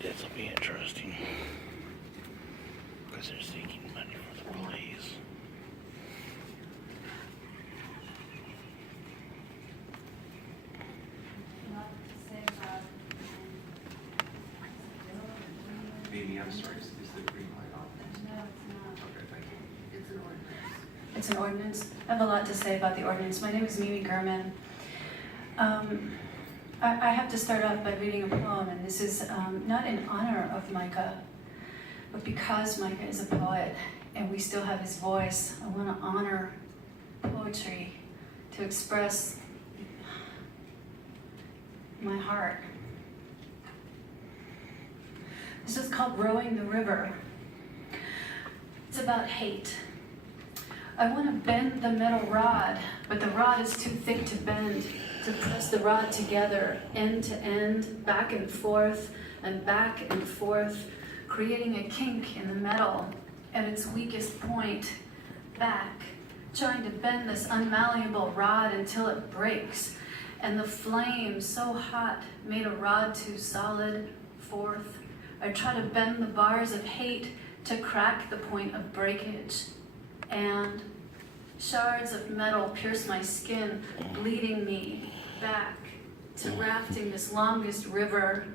This will be interesting. Because they're seeking money for the police. Amy, I'm sorry, is the green light on? No, it's not. Okay, thank you. It's an ordinance. It's an ordinance. I have a lot to say about the ordinance. My name is Mimi Gurman. I have to start off by reading a poem, and this is not in honor of Micah, but because Micah is a poet and we still have his voice. I want to honor poetry to express my heart. This is called Rowing the River. It's about hate. I want to bend the metal rod, but the rod is too thick to bend, to press the rod together, end to end, back and forth, creating a kink in the metal at its weakest point, back, trying to bend this unmalleable rod until it breaks, and the flame so hot made a rod too solid, forth. I try to bend the bars of hate to crack the point of breakage, and shards of metal pierce my skin, bleeding me back to rafting this longest river,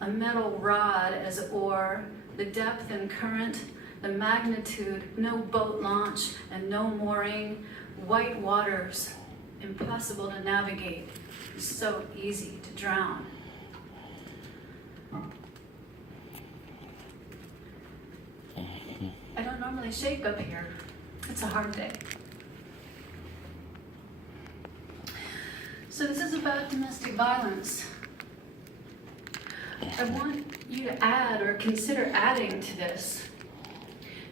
a metal rod as oar, the depth and current, the magnitude, no boat launch and no mooring, white waters, impossible to navigate, so easy to drown. I don't normally shake up here. It's a hard day. So this is about domestic violence. I want you to add or consider adding to this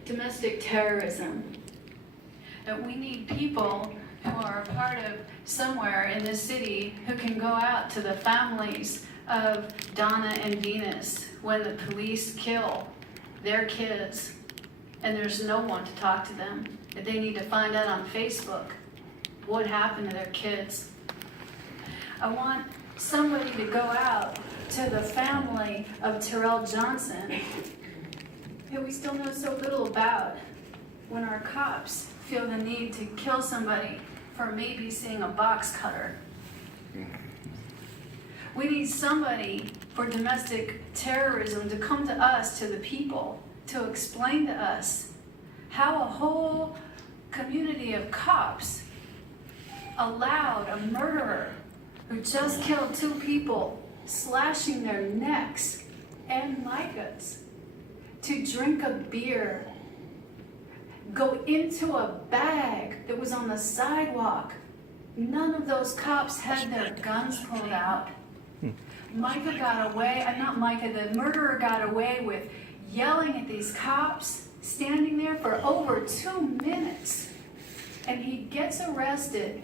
domestic terrorism. That we need people who are a part of somewhere in this city who can go out to the families of Donna and Venus when the police kill their kids and there's no one to talk to them. That they need to find out on Facebook what happened to their kids. I want somebody to go out to the family of Terrell Johnson, who we still know so little about, when our cops feel the need to kill somebody for maybe seeing a box cutter. We need somebody for domestic terrorism to come to us, to the people, to explain to us how a whole community of cops allowed a murderer who just killed 2 people, slashing their necks and Micah's, to drink a beer, go into a bag that was on the sidewalk. None of those cops had their guns pulled out. Micah got away, not Micah, the murderer got away with yelling at these cops, standing there for over 2 minutes. And he gets arrested.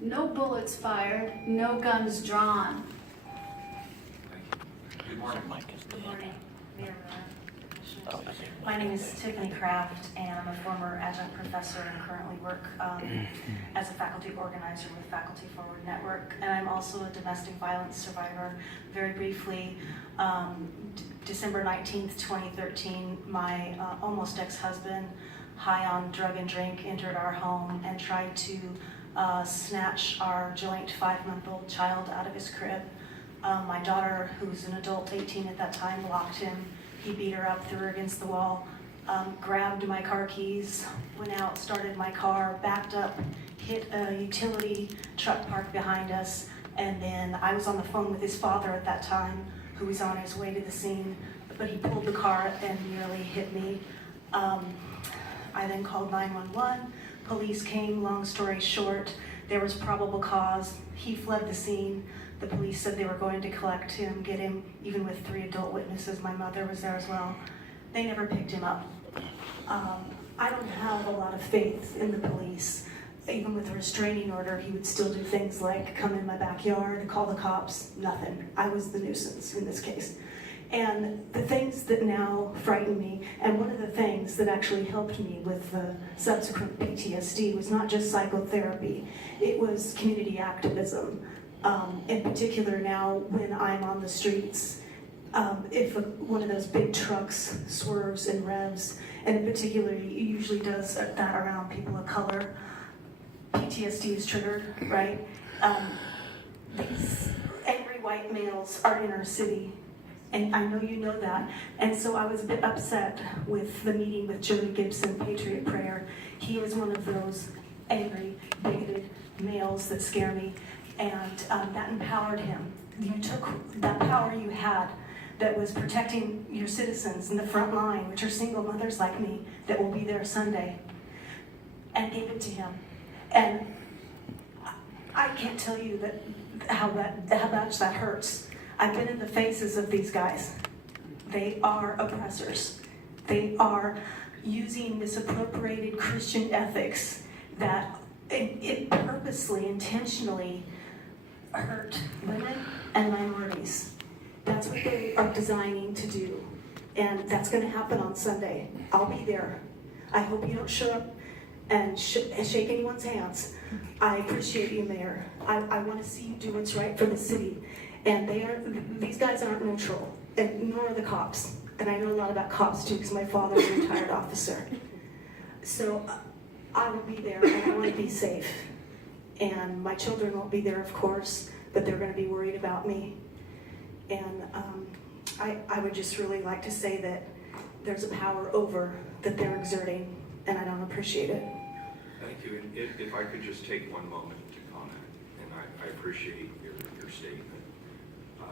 No bullets fired, no guns drawn. Good morning. Good morning, Mayor. Oh, My name is Tiffany Kraft, and I'm a former adjunct professor and currently work as a faculty organizer with Faculty Forward Network. And I'm also a domestic violence survivor. Very briefly, December 19th, 2013, my almost ex-husband, high on drug and drink, entered our home and tried to snatch our joint 5-month-old child out of his crib. My daughter, who's an adult, 18 at that time, locked him. He beat her up, threw her against the wall, grabbed my car keys, went out, started my car, backed up, hit a utility truck parked behind us, and then I was on the phone with his father at that time, who was on his way to the scene, but he pulled the car and nearly hit me. I then called 911. Police came, long story short, there was probable cause. He fled the scene. The police said they were going to collect him, get him, even with 3 adult witnesses. My mother was there as well. They never picked him up. I don't have a lot of faith in the police. Even with a restraining order, he would still do things like come in my backyard, call the cops, nothing. I was the nuisance in this case. And the things that now frighten me, and one of the things that actually helped me with the subsequent PTSD was not just psychotherapy, it was community activism. In particular now, when I'm on the streets, if one of those big trucks swerves and revs, and in particular, it usually does that around people of color, PTSD is triggered, right? These angry white males are in our city, and I know you know that. And so I was a bit upset with the meeting with Jody Gibson, Patriot Prayer. He is one of those angry, bigoted males that scare me, and that empowered him. You took that power you had that was protecting your citizens in the front line, which are single mothers like me that will be there Sunday, and gave it to him. And I can't tell you how much that hurts. I've been in the faces of these guys. They are oppressors. They are using misappropriated Christian ethics that it purposely, intentionally hurt women and minorities. That's what they are designing to do. And that's going to happen on Sunday. I'll be there. I hope you don't show up and shake anyone's hands. I appreciate you, Mayor. I want to see you do what's right for the city. And these guys aren't neutral, and nor are the cops. And I know a lot about cops too, because my father's a retired officer. So I will be there, and I want to be safe. And my children won't be there, of course, but they're going to be worried about me. And I would just really like to say that there's a power over that they're exerting, and I don't appreciate it. Thank you. And if I could just take one moment to comment, and I appreciate your statement,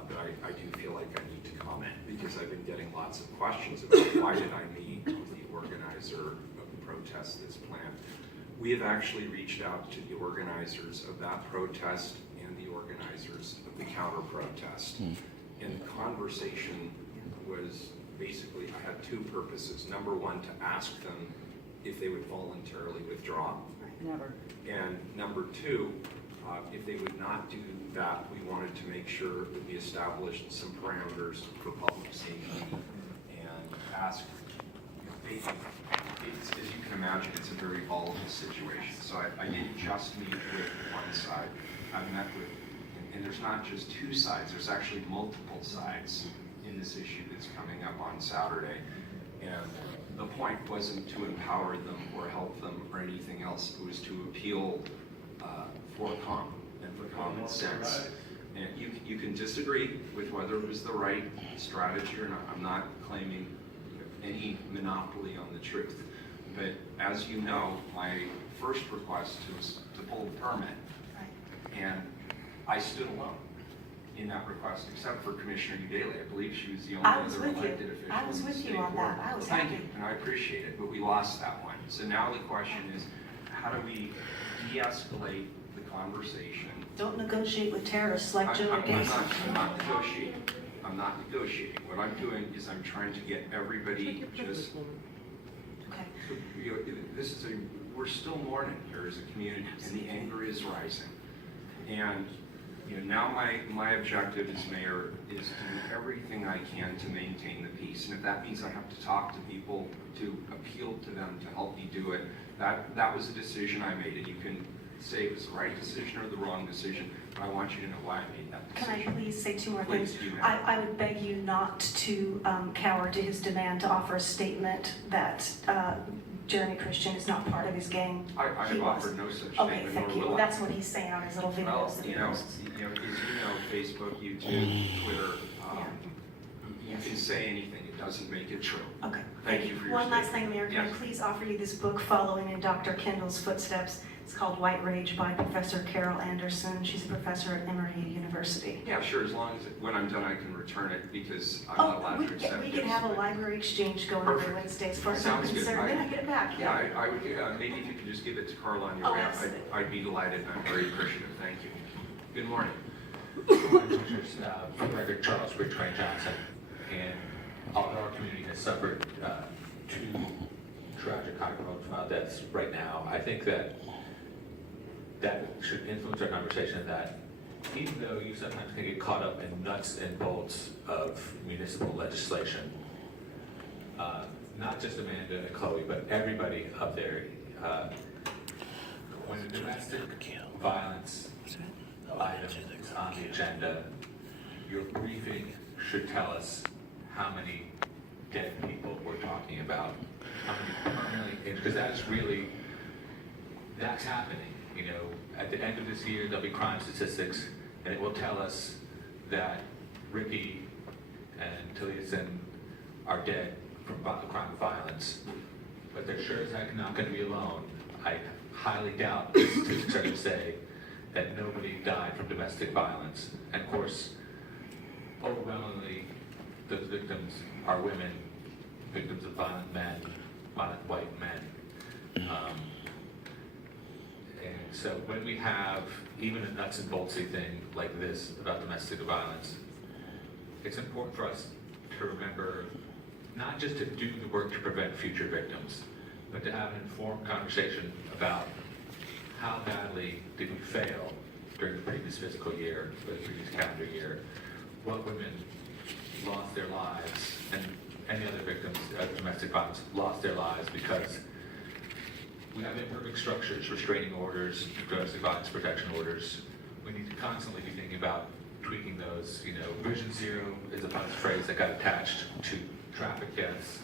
but I do feel like I need to comment because I've been getting lots of questions about why did I meet with the organizer of the protest that's planned. We have actually reached out to the organizers of that protest and the organizers of the counter protest. And the conversation was basically, I had two purposes. Number one, to ask them if they would voluntarily withdraw. Never. And number two, if they would not do that, we wanted to make sure that we established some parameters for public safety and ask, as you can imagine, it's a very volatile situation. So I didn't just meet with one side. I met with, and there's not just two sides, there's actually multiple sides in this issue that's coming up on Saturday. And the point wasn't to empower them or help them or anything else. It was to appeal for common sense. And you can disagree with whether it was the right strategy or not. I'm not claiming any monopoly on the truth. But as you know, my first request was to pull the permit. And I stood alone in that request, except for Commissioner Udaley. I believe she was the only other elected official. I was in the with you state on board. that. I was Thank happy. you, and I appreciate it, but we lost that one. So now the question is, how do we de-escalate the conversation? Don't negotiate with terrorists like Joe I'm Gibson. not negotiating. I'm not negotiating. What I'm doing is I'm trying to get everybody just, Okay. we're still mourning here as a community, and the anger is rising. And now my objective as mayor is to do everything I can to maintain the peace. And if that means I have to talk to people, to appeal to them to help me do it, that was a decision I made. And you can say it was the right decision or the wrong decision, but I want you to know why I made that Can decision. I please say two more Please things? do that. I would beg you not to cower to his demand to offer a statement that Jeremy Christian is not part of his gang. I He have was. offered no such Okay, statement, thank nor you. will I. That's what he's saying on his little videos. Well, that he posts. as you know, Facebook, YouTube, Twitter, you can say anything, it doesn't make it true. Okay, Thank you for your One last statement. thing, Mayor, can I Yes. please offer you this book following in Dr. Kendall's footsteps? It's called White Rage by Professor Carol Anderson. She's a professor at Emory University. Yeah, sure, as long as, when I'm done, I can return it, because I'm not Oh, allowed we to accept we gifts. could have a library exchange going every Wednesday as far as I'm Sounds good. concerned. Then I get it back. Yeah, I would, maybe if you could just give it to Carla on your Oh, way out, absolutely. I'd be delighted, and I'm very appreciative, thank you. Good morning. Frederick Charles Ridgway Johnson, and although our community has suffered two tragic high-profile deaths right now, I think that should influence our conversation that even though you sometimes can get caught up in nuts and bolts of municipal legislation, not just Amanda and Chloe, but everybody up there, when the domestic violence item is on the agenda, your briefing should tell us how many dead people we're talking about, how many permanently injured, because that's happening. You know, at the end of this year, there'll be crime statistics, and it will tell us that Ricky and Taliesin are dead from crime and violence. But they're sure as heck not going to be alone. I highly doubt the statistics are going to say that nobody died from domestic violence. And of course, overwhelmingly, those victims are women, victims of violent men, violent white men. And so when we have even a nuts and boltsy thing like this about domestic violence, it's important for us to remember not just to do the work to prevent future victims, but to have an informed conversation about how badly did we fail during the previous fiscal year, or the previous calendar year, what women lost their lives, and any other victims of domestic violence lost their lives because we have imperfect structures, restraining orders, domestic violence protection orders. We need to constantly be thinking about tweaking those. You know, Vision Zero is a funny phrase that got attached to traffic deaths,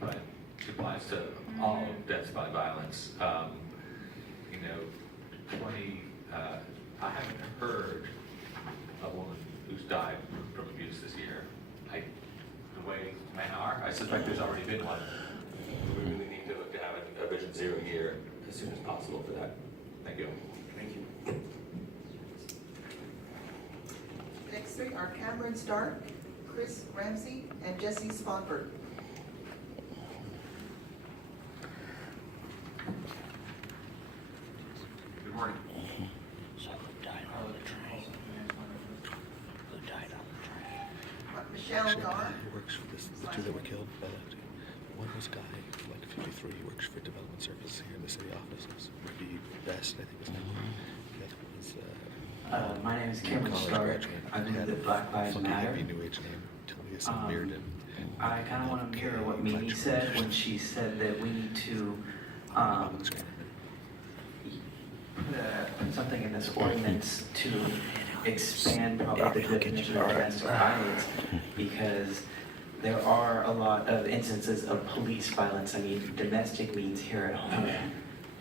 but it applies to all deaths by violence. You know, I haven't heard a woman who's died from abuse this year. The way men are, I suspect there's already been one. We really need to look to have a Vision Zero year as soon as possible for that. Thank you. Thank you. Next three are Cameron Stark, Chris Ramsey, and Jesse Spofford. Good morning. So who died on the train? Who died on the train? Michelle Dar, He works for this, the two that were killed by that. One was a guy, like 53, he works for development services here in the city offices. Ricky Best, I think his name was. The other one was, My name is Cameron college Stark. graduate. I believe Had that Black Lives funky, Matter. hippie new age name. Taliesin Bearden. I kind of want to mirror what Mimi said when she said that we need to put something in this ordinance to expand probably the definition of domestic violence, because there are a lot of instances of police violence. I mean, domestic means here at home,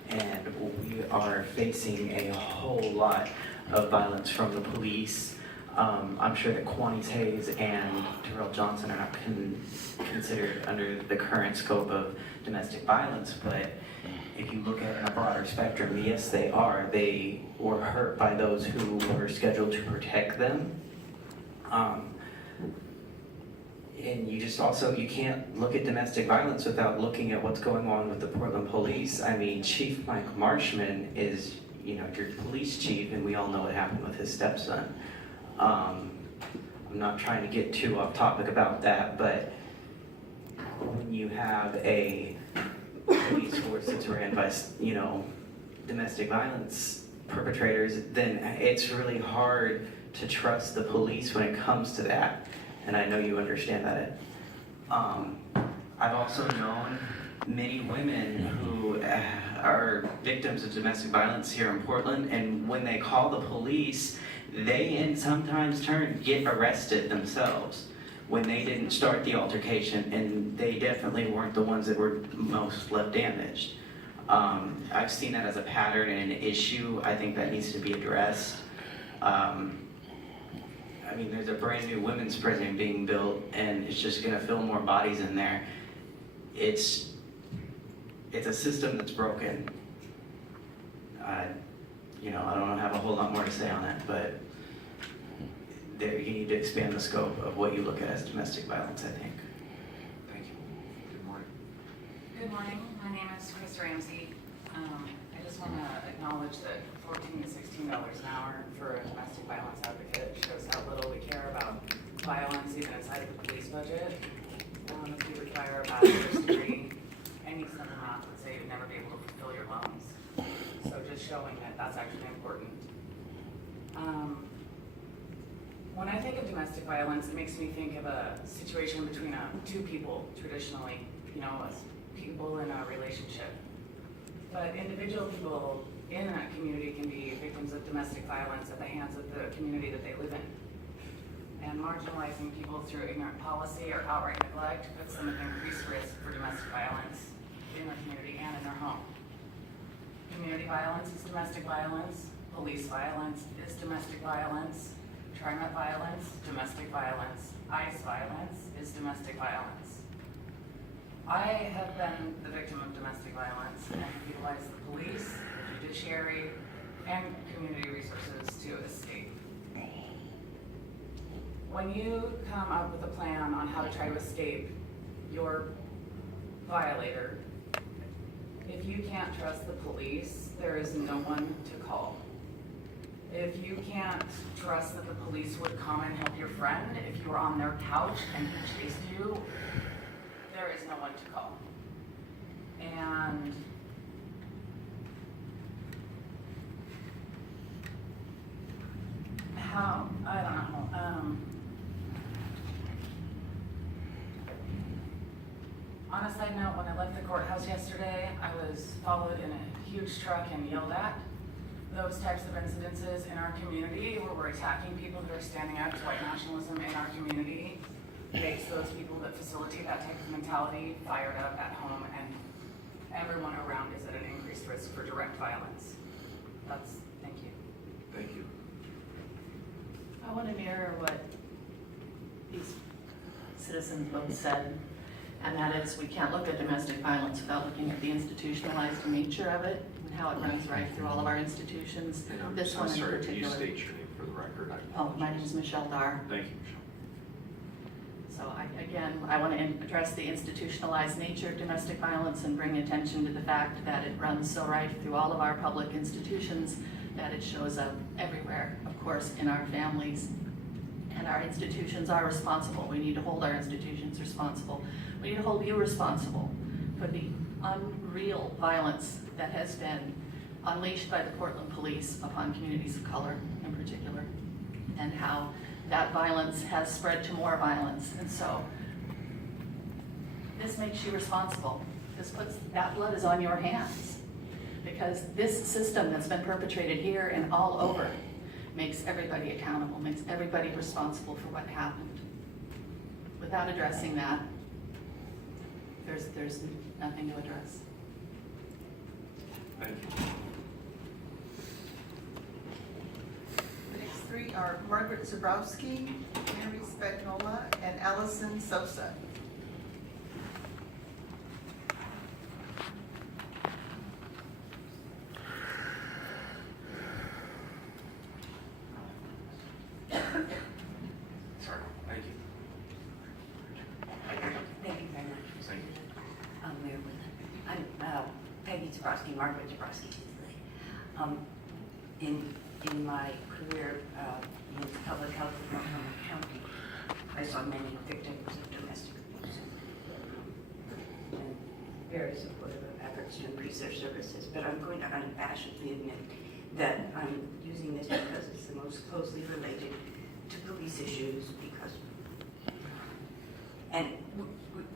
and we are facing a whole lot of violence from the police. I'm sure that Quanies Hayes and Terrell Johnson are not considered under the current scope of domestic violence, but if you look at it in a broader spectrum, yes, they are. They were hurt by those who were scheduled to protect them. And you just also, you can't look at domestic violence without looking at what's going on with the Portland police. I mean, Chief Mike Marshman is, you know, your police chief, and we all know what happened with his stepson. I'm not trying to get too off topic about that, but when you have a police force that's ran by, you know, domestic violence perpetrators, then it's really hard to trust the police when it comes to that. And I know you understand that. I've also known many women who are victims of domestic violence here in Portland, and when they call the police, they in sometimes get arrested themselves when they didn't start the altercation, and they definitely weren't the ones that were most left damaged. I've seen that as a pattern and an issue. I think that needs to be addressed. I mean, there's a brand new women's prison being built, and it's just gonna fill more bodies in there. It's a system that's broken. You know, I don't have a whole lot more to say on that, but you need to expand the scope of what you look at as domestic violence, I think. Thank you. Good morning. Good morning, my name is Chris Ramsey. I just want to acknowledge that $14 to $16 an hour for a domestic violence advocate shows how little we care about violence even inside of the police budget. If you require a bachelor's degree, any sum amount would say you'd never be able to fulfill your loans. So just showing that that's actually important. When I think of domestic violence, it makes me think of a situation between two people, traditionally, you know, people in a relationship. But individual people in that community can be victims of domestic violence at the hands of the community that they live in. and marginalizing people through ignorant policy or outright neglect puts them at increased risk for domestic violence in their community and in their home. Community violence is domestic violence, police violence is domestic violence, TriMet violence, domestic violence, ICE violence is domestic violence. I have been the victim of domestic violence and have utilized the police, the judiciary, and community resources to escape. When you come up with a plan on how to try to escape your violator, if you can't trust the police, there is no one to call. If you can't trust that the police would come and help your friend, if you were on their couch and he chased you, there is no one to call. And how, I don't know, on a side note, when I left the courthouse yesterday, I was followed in a huge truck and yelled at. Those types of incidences in our community where we're attacking people who are standing up to white nationalism in our community makes those people that facilitate that type of mentality fired up at home, and everyone around is at an increased risk for direct violence. Thank you. Thank you. I want to mirror what these citizens both said, and that is we can't look at domestic violence without looking at the institutionalized nature of it and how it runs right through all of our institutions. And This I'm one in sorry, could you particular. state your name for the record? Oh, my name is Michelle Dar. Thank you, Michelle. So I want to address the institutionalized nature of domestic violence and bring attention to the fact that it runs so right through all of our public institutions that it shows up everywhere, of course, in our families. And our institutions are responsible. We need to hold our institutions responsible. We need to hold you responsible for the unreal violence that has been unleashed by the Portland Police upon communities of color in particular, and how that violence has spread to more violence. And so this makes you responsible. That blood is on your hands, because this system that's been perpetrated here and all over makes everybody accountable, makes everybody responsible for what happened. Without addressing that, there's nothing to address. Thank you. The next three are Margaret Zabrowski, Mary Spagnola, and Allison Sosa. Sorry, thank you. Thank you very much. Thank you. Mayor Woodland. I'm Peggy Zabrowski, Margaret Zabrowski. In my career in public health in Oklahoma County, I saw many victims of domestic abuse and very supportive of efforts to increase their services. But I'm going to unabashedly admit that I'm using this because it's the most closely related to police issues, because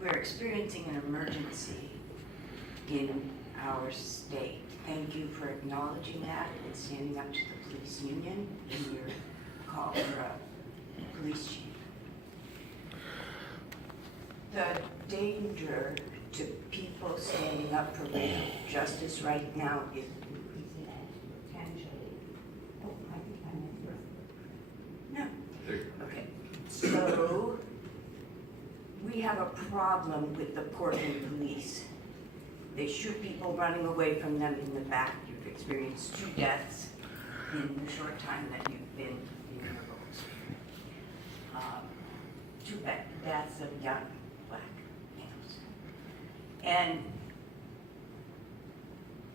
we're experiencing an emergency in our state. Thank you for acknowledging that and standing up to the police union in your call for a police chief. The danger to people standing up for racial justice right now is increasing potentially. Oh, I think I'm in. No. Okay. So we have a problem with the Portland police. They shoot people running away from them in the back. You've experienced 2 deaths in the short time that you've been in your roles. 2 deaths of young black males. And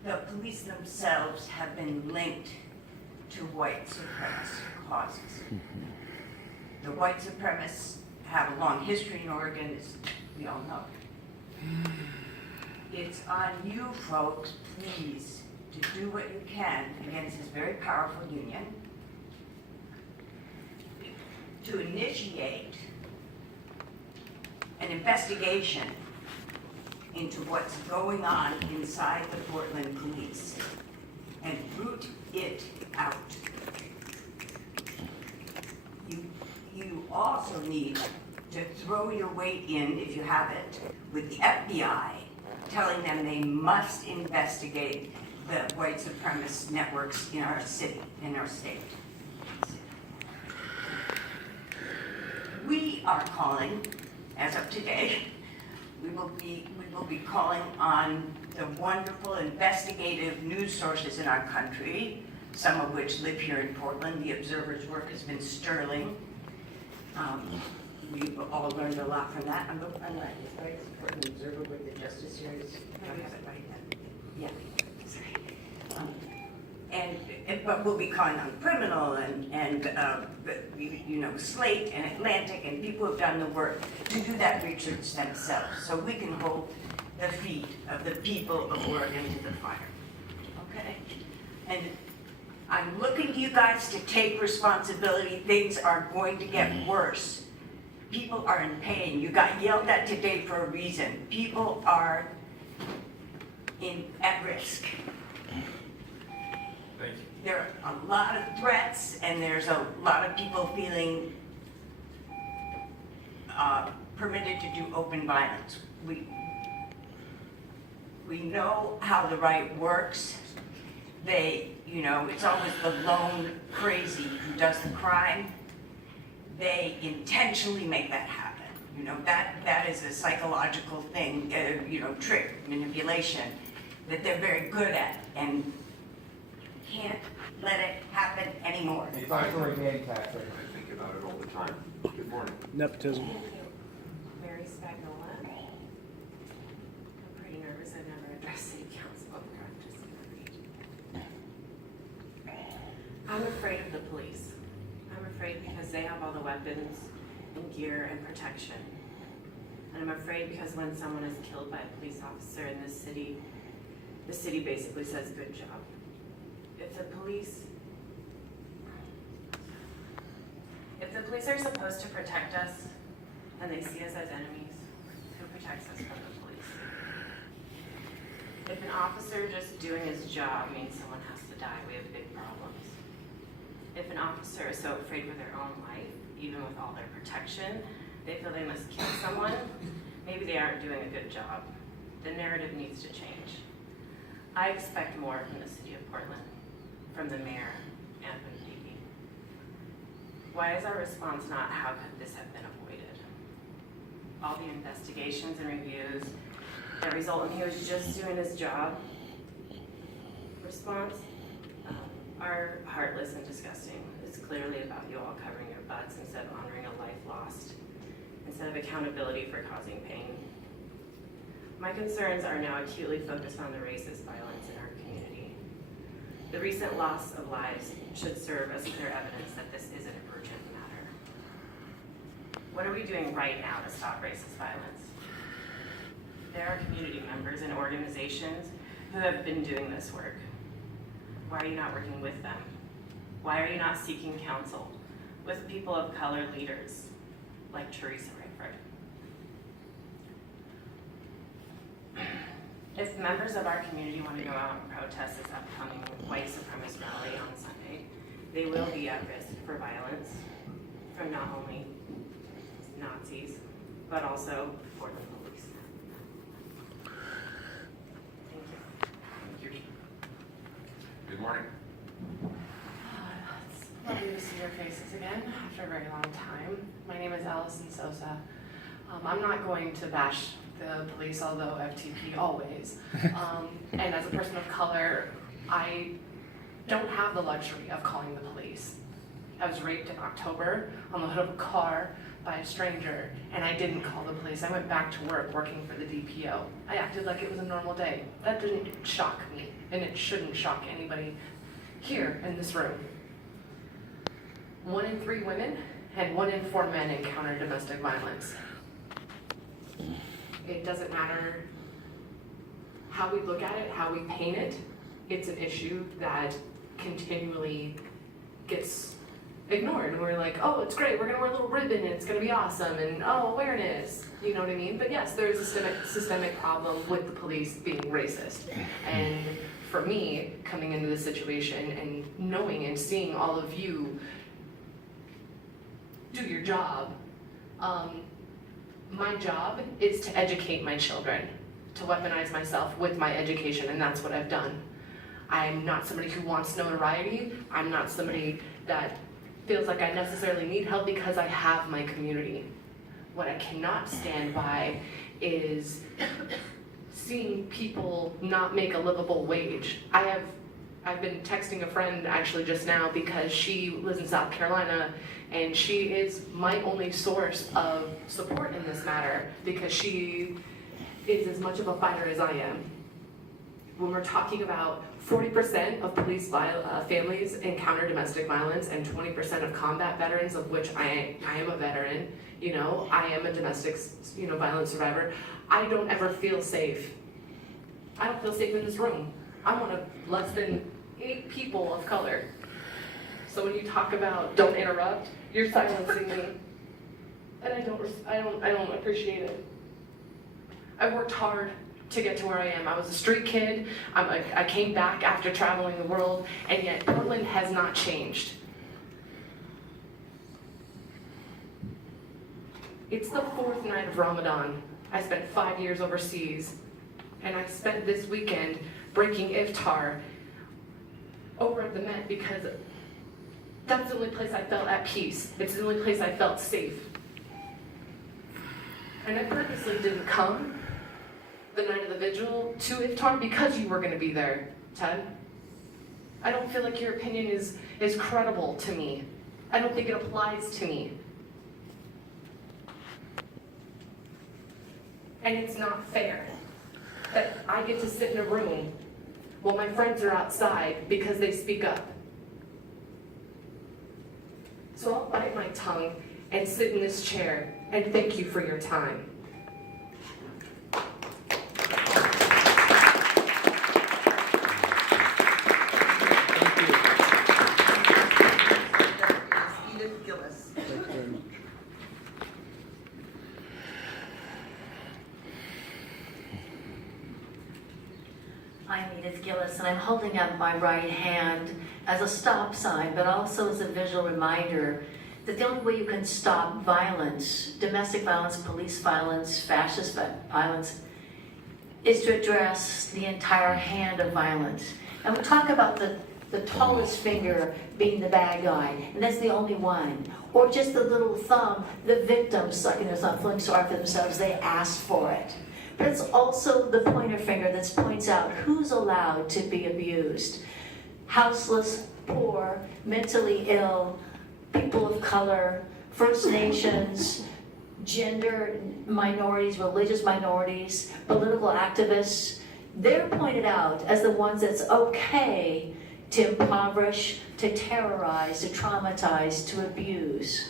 the police themselves have been linked to white supremacist causes. The white supremacists have a long history in Oregon, as we all know. It's on you folks, please, to do what you can against this very powerful union, to initiate an investigation into what's going on inside the Portland Police and root it out. You also need to throw your weight in, if you haven't, with the FBI, telling them they must investigate the white supremacist networks in our city, in our state. We are calling, as of today, we will be calling on the wonderful investigative news sources in our country, some of which live here in Portland. The Observer's work has been sterling. We've all learned a lot from that. I'm right, Portland Observer with the justice here is, I don't have it right then. Yeah, sorry. But we'll be calling on Criminal and Slate and Atlantic and people who have done the work to do that research themselves, so we can hold the feet of the people of Oregon to the fire. Okay? And I'm looking to you guys to take responsibility. Things are going to get worse. People are in pain. You got yelled at today for a reason. People are at risk. Thank you. There are a lot of threats, and there's a lot of people feeling permitted to do open violence. We know how the right works. It's always the lone crazy who does the crime. They intentionally make that happen. That is a psychological thing, trick, manipulation, that they're very good at, and can't let it happen anymore. I think about it all the time. Good morning. Nepotism. Mary Spagnola. I'm pretty nervous. I've never addressed city council before. I'm afraid of the police. I'm afraid because they have all the weapons and gear and protection. And I'm afraid because when someone is killed by a police officer in this city, the city basically says, good job. If the police are supposed to protect us and they see us as enemies, who protects us from the police? If an officer just doing his job means someone has to die, we have big problems. If an officer is so afraid for their own life, even with all their protection, they feel they must kill someone, maybe they aren't doing a good job. The narrative needs to change. I expect more from the city of Portland, from the mayor, and from the DP. Why is our response not, how could this have been avoided? All the investigations and reviews that result in he was just doing his job response are heartless and disgusting. It's clearly about you all covering your butts instead of honoring a life lost, instead of accountability for causing pain. My concerns are now acutely focused on the racist violence in our community. The recent loss of lives should serve as clear evidence that this is an urgent matter. What are we doing right now to stop racist violence? There are community members and organizations who have been doing this work. Why are you not working with them? Why are you not seeking counsel with people of color leaders like Teresa Rayford? If members of our community want to go out and protest this upcoming white supremacist rally on Sunday, they will be at risk for violence from not only Nazis, but also Portland police. Thank you. Thank you. Good morning. It's lovely to see your faces again after a very long time. My name is Allison Sosa. I'm not going to bash the police, although FTP always. And as a person of color, I don't have the luxury of calling the police. I was raped in October on the hood of a car by a stranger, and I didn't call the police. I went back to work working for the DPO. I acted like it was a normal day. That didn't shock me, and it shouldn't shock anybody here in this room. 1 in 3 women and 1 in 4 men encounter domestic violence. It doesn't matter how we look at it, how we paint it. It's an issue that continually gets ignored. And we're like, oh, it's great, we're gonna wear a little ribbon and it's gonna be awesome, and oh, awareness, you know what I mean? But yes, there's a systemic problem with the police being racist. And for me, coming into this situation and knowing and seeing all of you do your job. My job is to educate my children, to weaponize myself with my education, and that's what I've done. I'm not somebody who wants notoriety. I'm not somebody that feels like I necessarily need help because I have my community. What I cannot stand by is seeing people not make a livable wage. I've been texting a friend actually just now because she lives in South Carolina and she is my only source of support in this matter because she is as much of a fighter as I am. When we're talking about 40% of police families encounter domestic violence and 20% of combat veterans, of which I am a veteran, you know, I am a domestic, violence survivor. I don't ever feel safe. I don't feel safe in this room. I'm one of less than 8 people of color. So when you talk about don't interrupt, you're silencing me. And I don't appreciate it. I worked hard to get to where I am. I was a street kid. I came back after traveling the world, and yet Portland has not changed. It's the 4th night of Ramadan. I spent 5 years overseas, and I spent this weekend breaking iftar over at the Met because that's the only place I felt at peace. It's the only place I felt safe. And I purposely didn't come the night of the vigil to iftar because you were going to be there, Ted. I don't feel like your opinion is credible to me. I don't think it applies to me. And it's not fair that I get to sit in a room while my friends are outside because they speak up. So I'll bite my tongue and sit in this chair and thank you for your time. Edith Gillis. Thank you very much. I'm Edith Gillis, and I'm holding up my right hand as a stop sign, but also as a visual reminder that the only way you can stop violence, domestic violence, police violence, fascist violence, is to address the entire hand of violence. And we talk about the tallest finger being the bad guy, and that's the only one. Or just the little thumb, the victim sucking their thumb, feeling sorry for themselves, they asked for it. But it's also the pointer finger that points out who's allowed to be abused. Houseless, poor, mentally ill, people of color, First Nations, gender minorities, religious minorities, political activists. They're pointed out as the ones that's okay to impoverish, to terrorize, to traumatize, to abuse.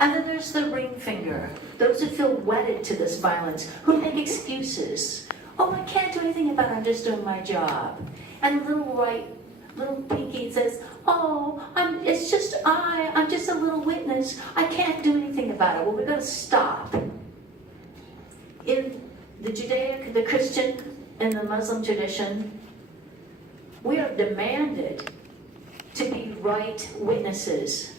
And then there's the ring finger, those who feel wedded to this violence, who make excuses. Oh, I can't do anything about it, I'm just doing my job. And the little pinky says, oh, I'm just a little witness, I can't do anything about it. Well, we've got to stop. In the Judaic, the Christian, and the Muslim tradition, we are demanded to be right witnesses,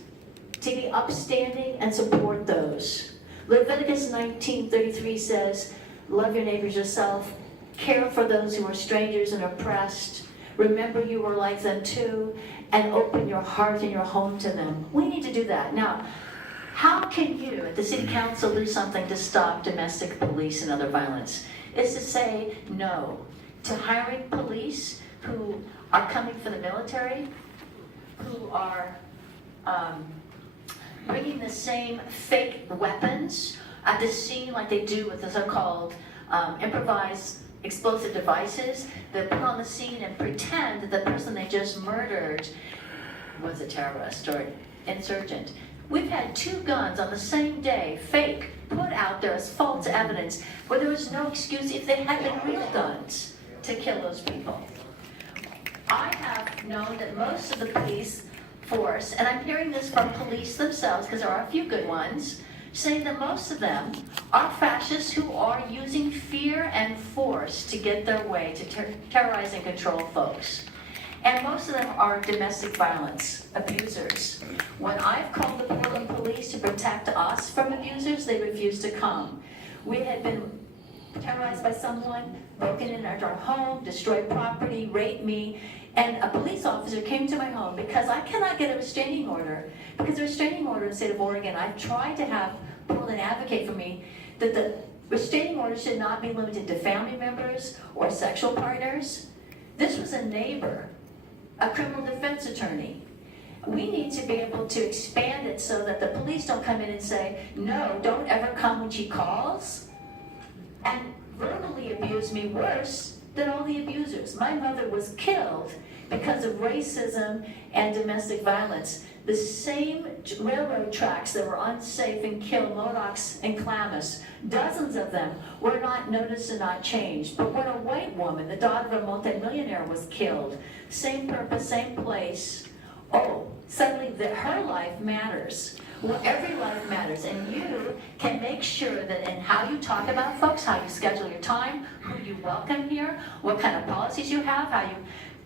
to be upstanding and support those. Leviticus 19:33 says, love your neighbors yourself, care for those who are strangers and oppressed, remember you were like them too, and open your heart and your home to them. We need to do that. Now, how can you, at the City Council, do something to stop domestic police and other violence? Is to say no to hiring police who are coming for the military, who are bringing the same fake weapons at the scene like they do with the so-called improvised explosive devices. They put on the scene and pretend that the person they just murdered was a terrorist or insurgent. We've had 2 guns on the same day, fake, put out there as false evidence, where there was no excuse if they had been real guns to kill those people. I have known that most of the police force, and I'm hearing this from police themselves, because there are a few good ones, saying that most of them are fascists who are using fear and force to get their way, to terrorize and control folks. And most of them are domestic violence abusers. When I've called the Portland police to protect us from abusers, they refuse to come. We had been terrorized by someone, broken into our home, destroyed property, raped me, and a police officer came to my home because I cannot get a restraining order. Because the restraining order in the state of Oregon, I've tried to have Portland advocate for me that the restraining order should not be limited to family members or sexual partners. This was a neighbor, a criminal defense attorney. We need to be able to expand it so that the police don't come in and say, no, don't ever come when she calls, and verbally abuse me worse than all the abusers. My mother was killed because of racism and domestic violence. The same railroad tracks that were unsafe and killed Modocs and Klamath, dozens of them were not noticed and not changed. But when a white woman, the daughter of a multimillionaire, was killed, same purpose, same place, oh, suddenly her life matters. Well, every life matters, and you can make sure that in how you talk about folks, how you schedule your time, who you welcome here, what kind of policies you have, how you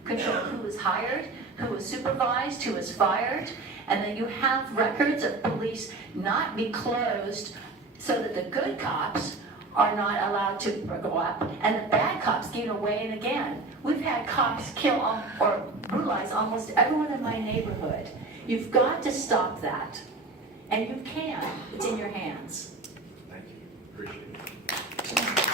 control who is hired, who is supervised, who is fired, and then you have records of police not be closed so that the good cops are not allowed to go up, and the bad cops get away and again. We've had cops kill or brutalize almost everyone in my neighborhood. You've got to stop that. And you can. It's in your hands. Thank you. Appreciate it.